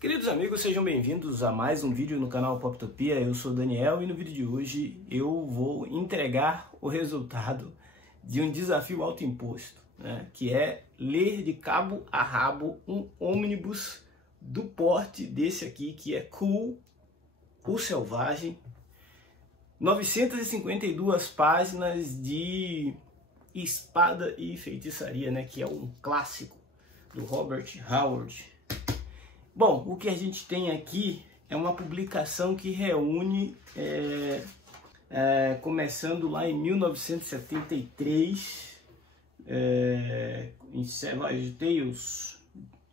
Queridos amigos, sejam bem-vindos a mais um vídeo no canal Poptopia. Eu sou o Daniel e no vídeo de hoje eu vou entregar o resultado de um desafio autoimposto, né? Que é ler de cabo a rabo um ônibus do porte desse aqui, que é Kull, o Selvagem. 952 páginas de espada e feitiçaria, né? Que é um clássico do Robert Howard. Bom, o que a gente tem aqui é uma publicação que reúne, começando lá em 1973, em Savage Tales,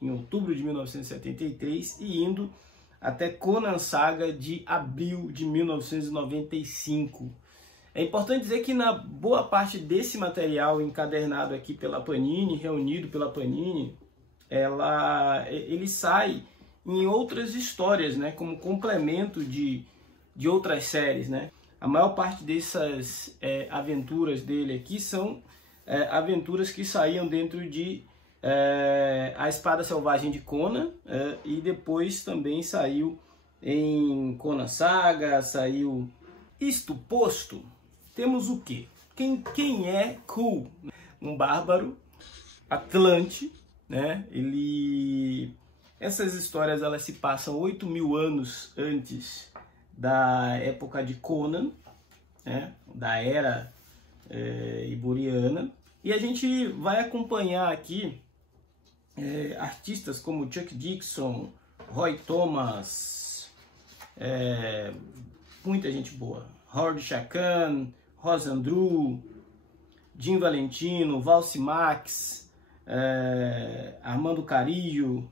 em outubro de 1973, e indo até Conan Saga de abril de 1995. É importante dizer que na boa parte desse material encadernado aqui pela Panini, reunido pela Panini, ele sai em outras histórias, né, como complemento de outras séries, né? A maior parte dessas aventuras dele aqui são aventuras que saíam dentro de A Espada Selvagem de Conan, e depois também saiu em Conan Saga, saiu. Isto posto, temos o quê? Quem é Kull? Um bárbaro atlante, né? Essas histórias elas se passam 8.000 anos antes da época de Conan, né? Da era iboriana. E a gente vai acompanhar aqui artistas como Chuck Dixon, Roy Thomas, muita gente boa, Howard Chaykin, Ross Andru, Jim Valentino, Valci Max, Armando Carillo,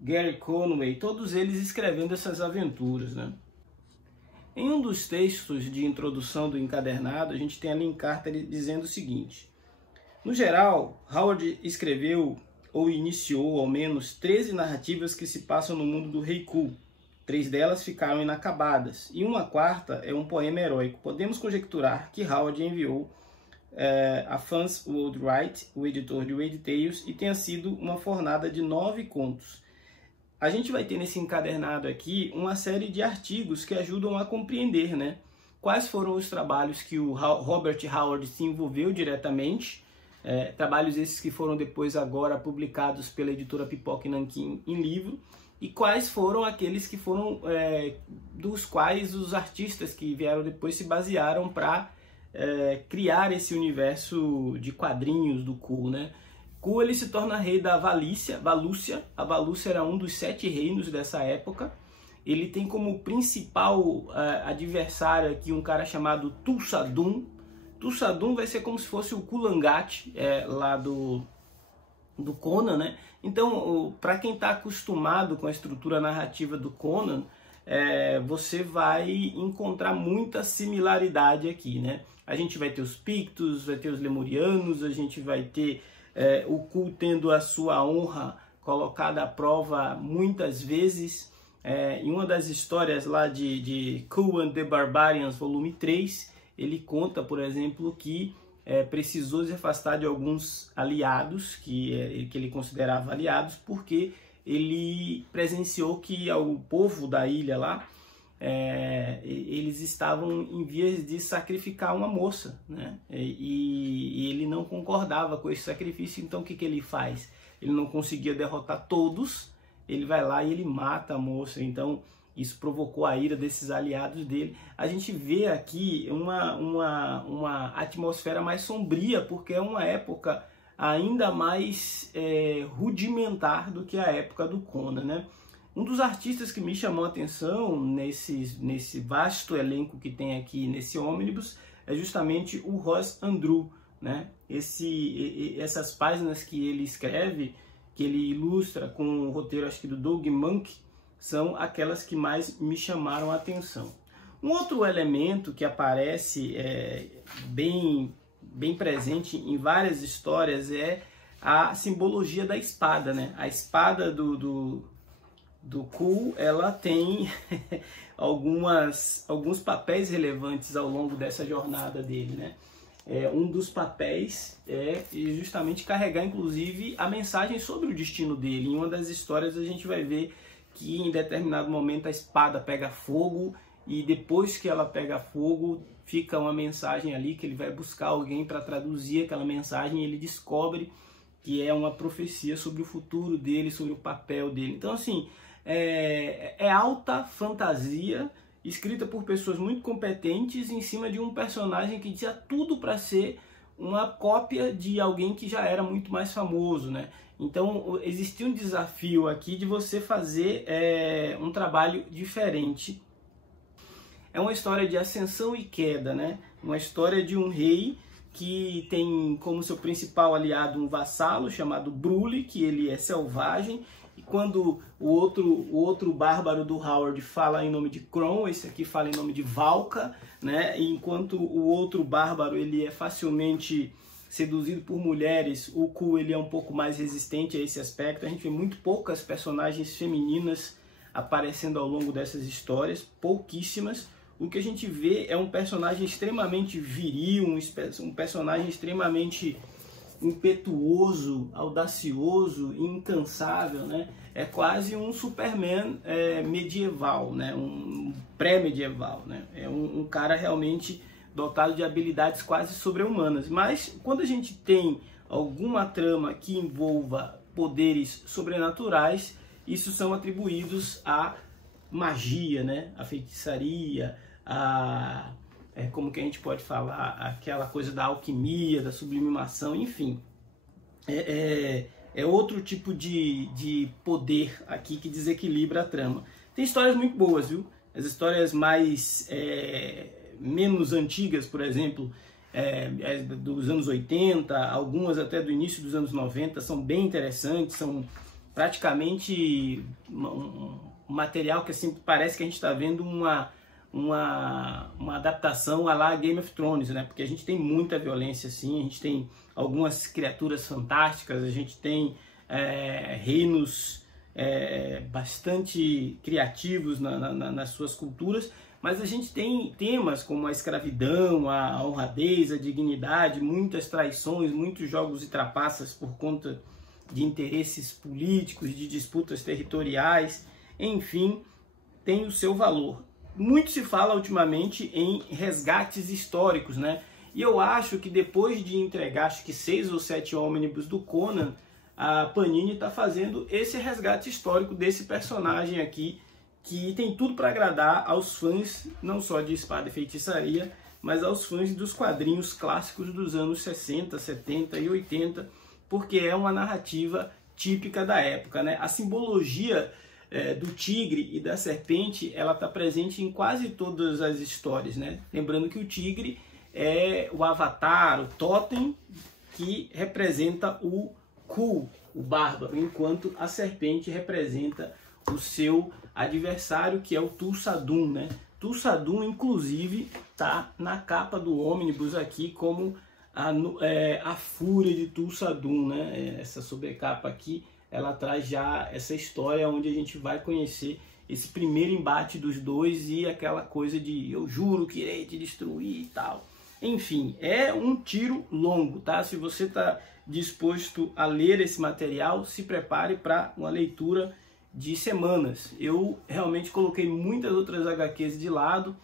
Gary Conway, todos eles escrevendo essas aventuras, né? Em um dos textos de introdução do encadernado, a gente tem ali em carta dizendo o seguinte: no geral, Howard escreveu ou iniciou ao menos 13 narrativas que se passam no mundo do Rei Kull. 3 delas ficaram inacabadas e uma quarta é um poema heróico. Podemos conjecturar que Howard enviou a Fans World Wright, o editor de Wade Tales, e tenha sido uma fornada de 9 contos. A gente vai ter nesse encadernado aqui uma série de artigos que ajudam a compreender, né, quais foram os trabalhos que o Robert Howard se envolveu diretamente, trabalhos esses que foram depois agora publicados pela editora Pipoca e Nanquim em livro, e quais foram aqueles que foram dos quais os artistas que vieram depois se basearam para criar esse universo de quadrinhos do Kull, né? Kull ele se torna rei da Valúcia. A Valúcia era um dos 7 reinos dessa época. Ele tem como principal adversário aqui um cara chamado Tulsadum. Tulsadum vai ser como se fosse o Kulangat lá do Conan, né? Então, para quem está acostumado com a estrutura narrativa do Conan, você vai encontrar muita similaridade aqui, né? A gente vai ter os Pictos, vai ter os Lemurianos, a gente vai ter o Kull tendo a sua honra colocada à prova muitas vezes. Em uma das histórias lá de Kull and the Barbarians, volume 3, ele conta, por exemplo, que precisou se afastar de alguns aliados, que ele considerava aliados, porque ele presenciou que o povo da ilha lá, eles estavam em vias de sacrificar uma moça, né? E ele não concordava com esse sacrifício, então o que ele faz? Ele não conseguia derrotar todos, ele vai lá e ele mata a moça. Então isso provocou a ira desses aliados dele. A gente vê aqui uma atmosfera mais sombria, porque é uma época ainda mais rudimentar do que a época do Conan, né? Um dos artistas que me chamou a atenção nesse vasto elenco que tem aqui nesse ônibus é justamente o Ross Andru, né? Essas páginas que ele escreve, que ele ilustra com o roteiro, acho que do Doug Monk, são aquelas que mais me chamaram a atenção. Um outro elemento que aparece bem presente em várias histórias é a simbologia da espada, né? A espada do Kull, ela tem alguns papéis relevantes ao longo dessa jornada dele, né? um dos papéis é justamente carregar, inclusive, a mensagem sobre o destino dele. Em uma das histórias a gente vai ver que em determinado momento a espada pega fogo e depois que ela pega fogo fica uma mensagem ali que ele vai buscar alguém para traduzir aquela mensagem e ele descobre que é uma profecia sobre o futuro dele, sobre o papel dele. Então, assim, é alta fantasia, escrita por pessoas muito competentes em cima de um personagem que tinha tudo para ser uma cópia de alguém que já era muito mais famoso, né? Então existia um desafio aqui de você fazer um trabalho diferente. É uma história de ascensão e queda, né? Uma história de um rei que tem como seu principal aliado um vassalo chamado Brule, que ele é selvagem. E quando o outro bárbaro do Howard fala em nome de Kron, esse aqui fala em nome de Valka, né? E enquanto o outro bárbaro ele é facilmente seduzido por mulheres, o Ku ele é um pouco mais resistente a esse aspecto. A gente vê muito poucas personagens femininas aparecendo ao longo dessas histórias, pouquíssimas. O que a gente vê é um personagem extremamente viril, um personagem extremamente impetuoso, audacioso, incansável, né? É quase um Superman medieval, né? Um pré-medieval, né? É um cara realmente dotado de habilidades quase sobre-humanas. Mas quando a gente tem alguma trama que envolva poderes sobrenaturais, isso são atribuídos à magia, né? À feitiçaria, como que a gente pode falar, aquela coisa da alquimia, da sublimação, enfim. É outro tipo de poder aqui que desequilibra a trama. Tem histórias muito boas, viu? As histórias menos antigas, por exemplo, dos anos 80, algumas até do início dos anos 90, são bem interessantes, são praticamente um material que assim, parece que a gente está vendo uma adaptação à la Game of Thrones, né? Porque a gente tem muita violência, assim, a gente tem algumas criaturas fantásticas, a gente tem reinos bastante criativos nas suas culturas, mas a gente tem temas como a escravidão, a honradez, a dignidade, muitas traições, muitos jogos e trapaças por conta de interesses políticos, de disputas territoriais, enfim, tem o seu valor. Muito se fala ultimamente em resgates históricos, né? E eu acho que depois de entregar, acho que 6 ou 7 ônibus do Conan, a Panini está fazendo esse resgate histórico desse personagem aqui, que tem tudo para agradar aos fãs, não só de espada e feitiçaria, mas aos fãs dos quadrinhos clássicos dos anos 60, 70 e 80, porque é uma narrativa típica da época, né? A simbologia do tigre e da serpente, ela está presente em quase todas as histórias, né? Lembrando que o tigre é o avatar, o totem, que representa o Ku, o bárbaro, enquanto a serpente representa o seu adversário, que é o Tulsadum, né? Tulsadum, inclusive, está na capa do ônibus aqui como a fúria de Tulsadum, né? Essa sobrecapa aqui, ela traz já essa história onde a gente vai conhecer esse primeiro embate dos dois e aquela coisa de eu juro que irei te destruir e tal. Enfim, é um tiro longo, tá? Se você está disposto a ler esse material, se prepare para uma leitura de semanas. Eu realmente coloquei muitas outras HQs de lado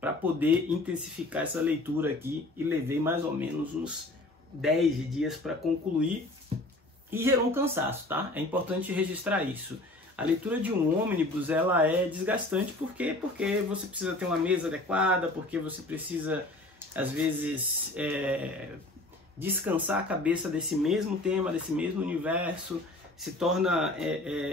para poder intensificar essa leitura aqui e levei mais ou menos uns 10 dias para concluir e gerou um cansaço, tá? É importante registrar isso. A leitura de um ônibus, ela é desgastante porque você precisa ter uma mesa adequada, porque você precisa, às vezes, descansar a cabeça desse mesmo tema, desse mesmo universo. Se torna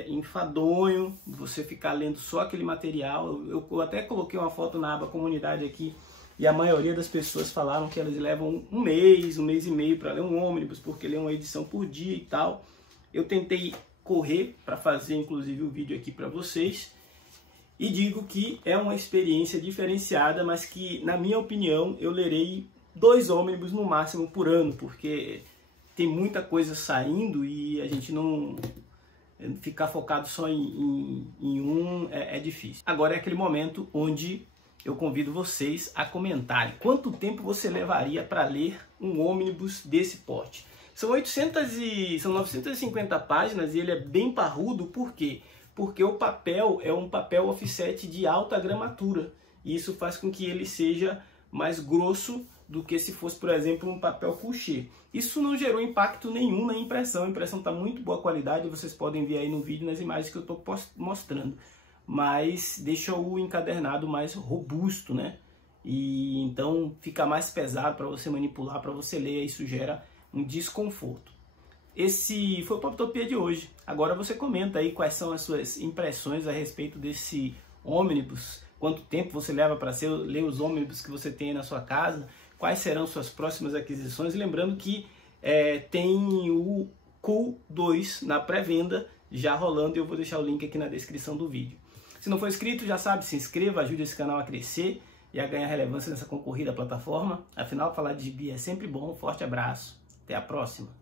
enfadonho você ficar lendo só aquele material. Eu até coloquei uma foto na aba comunidade aqui e a maioria das pessoas falaram que elas levam um mês e meio para ler um ônibus, porque lê uma edição por dia e tal. Eu tentei correr para fazer inclusive o vídeo aqui para vocês e digo que é uma experiência diferenciada, mas que, na minha opinião, eu lerei 2 ônibus no máximo por ano, porque tem muita coisa saindo e a gente não ficar focado só em um é difícil. Agora é aquele momento onde eu convido vocês a comentarem quanto tempo você levaria para ler um ônibus desse porte. São 950 páginas e ele é bem parrudo, por quê? Porque o papel é um papel offset de alta gramatura, e isso faz com que ele seja mais grosso do que se fosse, por exemplo, um papel couché. Isso não gerou impacto nenhum na impressão, a impressão está muito boa qualidade, vocês podem ver aí no vídeo, nas imagens que eu estou mostrando, mas deixa o encadernado mais robusto, né? E então fica mais pesado para você manipular, para você ler, isso gera um desconforto. Esse foi o Poptopia de hoje. Agora você comenta aí quais são as suas impressões a respeito desse ônibus, quanto tempo você leva para ler os ônibus que você tem aí na sua casa, quais serão suas próximas aquisições. Lembrando que tem o Cool 2 na pré-venda já rolando, e eu vou deixar o link aqui na descrição do vídeo. Se não for inscrito, já sabe, se inscreva, ajude esse canal a crescer e a ganhar relevância nessa concorrida plataforma. Afinal, falar de gibi é sempre bom. Forte abraço, até a próxima.